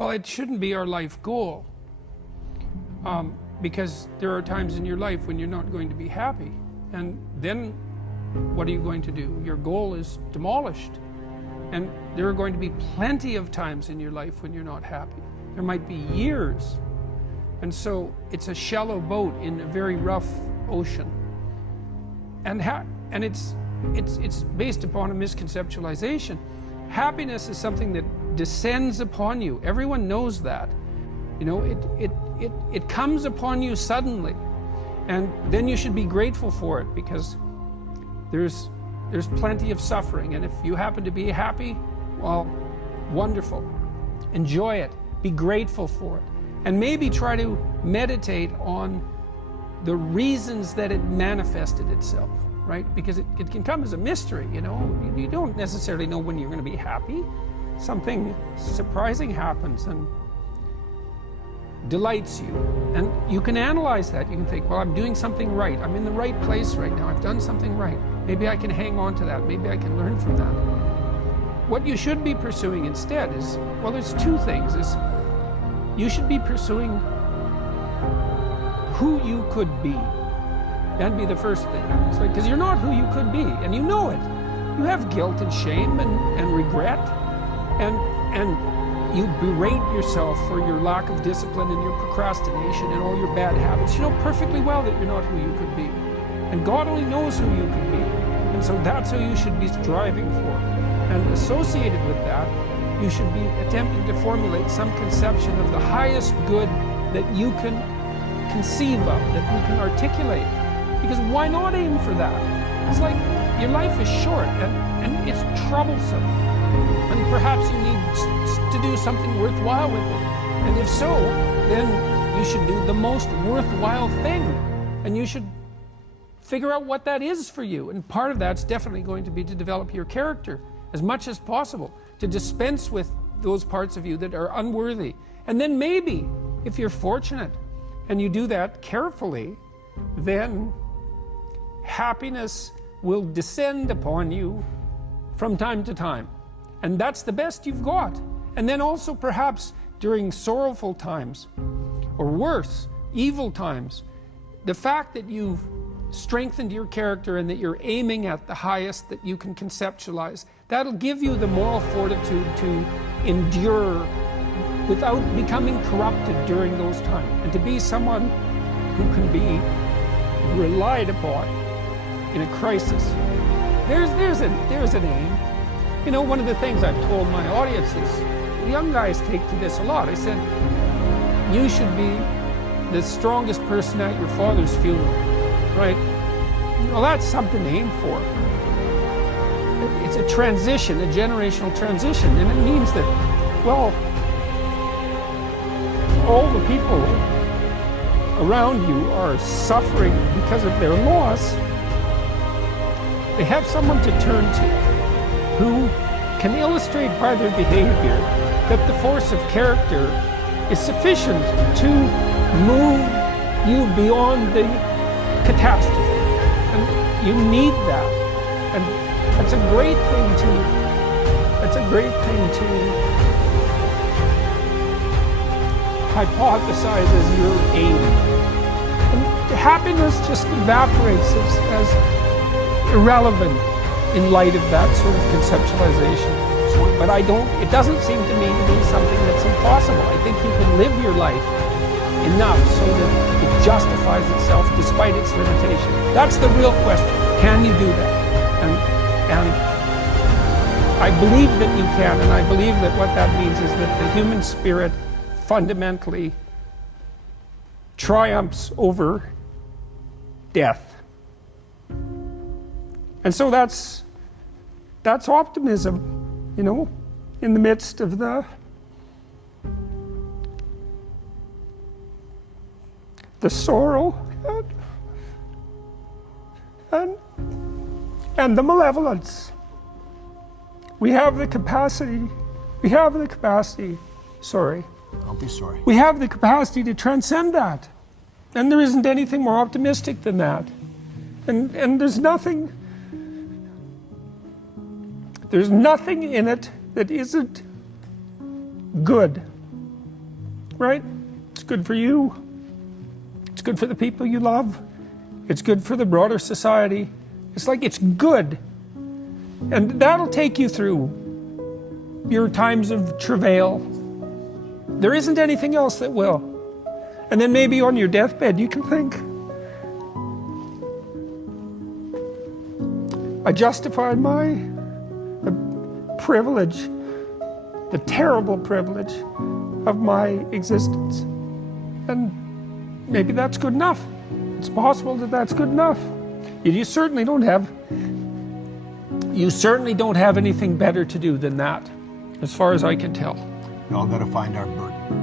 Well, it shouldn't be our life goal, because there are times in your life when you're not going to be happy, and then what are you going to do? Your goal is demolished, and there are going to be plenty of times in your life when you're not happy. There might be years, and so it's a shallow boat in a very rough ocean, and it's based upon a misconceptualization. Happiness is something that descends upon you. Everyone knows that. You know, it comes upon you suddenly, and then you should be grateful for it, because there's plenty of suffering, and if you happen to be happy, well, wonderful. Enjoy it. Be grateful for it, and maybe try to meditate on the reasons that it manifested itself. Right? Because it can come as a mystery, you know. You don't necessarily know when you're going to be happy. Something surprising happens and delights you. And you can analyze that. You can think, well, I'm doing something right. I'm in the right place right now. I've done something right. Maybe I can hang on to that. Maybe I can learn from that. What you should be pursuing instead is, well, there's two things. You should be pursuing who you could be. That'd be the first thing. It's like, because you're not who you could be, and you know it. You have guilt and shame and regret, and you berate yourself for your lack of discipline and your procrastination and all your bad habits. You know perfectly well that you're not who you could be, and God only knows who you could be, and so that's who you should be striving for. And associated with that, you should be attempting to formulate some conception of the highest good that you can conceive of, that you can articulate. Because why not aim for that? It's like your life is short, and it's troublesome. And perhaps you need to do something worthwhile with it. And if so, then you should do the most worthwhile thing. And you should figure out what that is for you. And part of that's definitely going to be to develop your character as much as possible, to dispense with those parts of you that are unworthy. And then maybe, if you're fortunate and you do that carefully, then happiness will descend upon you from time to time. And that's the best you've got. And then also perhaps during sorrowful times, or worse, evil times, the fact that you've strengthened your character and that you're aiming at the highest that you can conceptualize, that'll give you the moral fortitude to endure without becoming corrupted during those times, and to be someone who can be relied upon in a crisis. There's an aim. You know, one of the things I've told my audience is, the young guys take to this a lot. I said, you should be the strongest person at your father's funeral, right? Well, that's something to aim for. It's a transition, a generational transition, and it means that, well, all the people around you are suffering because of their loss. They have someone to turn to who can illustrate by their behavior that the force of character is sufficient to move you beyond the catastrophe. And you need that. And that's a great thing to hypothesize as your aim. And happiness just evaporates as irrelevant in light of that sort of conceptualization. But it doesn't seem to me to be something that's impossible. I think you can live your life enough so that it justifies itself despite its limitation. That's the real question. Can you do that? And I believe that you can, and I believe that what that means is that the human spirit fundamentally triumphs over death. And so that's optimism, you know, in the midst of the sorrow and the malevolence. We have the capacity, sorry. Don't be sorry. We have the capacity to transcend that. And there isn't anything more optimistic than that. And there's nothing in it that isn't good. right? It's good for you. It's good for the people you love. It's good for the broader society. It's like it's good. And that'll take you through your times of travail. There isn't anything else that will. And then maybe on your deathbed you can think, I justified the privilege, the terrible privilege of my existence. And maybe that's good enough. It's possible that that's good enough. You certainly don't have anything better to do than that, as far as I can tell. We all got to find our burden.